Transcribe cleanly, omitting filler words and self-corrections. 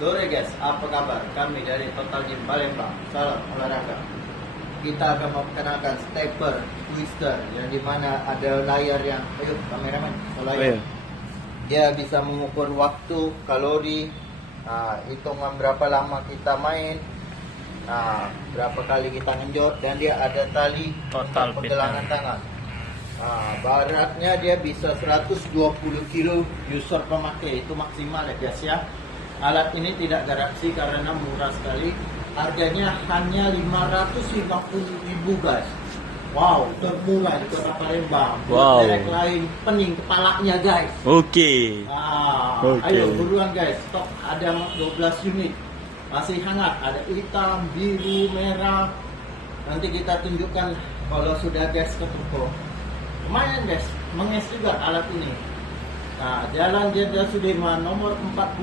Sore guys, apa kabar? Kami dari Total Gym Palembang. Salam olahraga. Kita akan memperkenalkan stepper twister yang dimana ada layar yang, ayo kameramen, layar. Dia bisa mengukur waktu, kalori, hitungan berapa lama kita main, berapa kali kita ngenjot, dan dia ada tali Total pergelangan tangan. Baratnya dia bisa 120 kilo user pemakai, itu maksimal ya guys ya. Alat ini tidak garansi karena murah sekali. Harganya hanya 550.000 guys. Wow, termurah di Kota Palembang. Wow. Merek lain pening kepalanya guys. Oke. Oke. Ayo buruan guys, stok ada 12 unit. Masih hangat, ada hitam, biru, merah. Nanti kita tunjukkan kalau sudah gas ke toko. Lumayan guys, menges juga alat ini. Jalan Jenderal Sudirman nomor 40.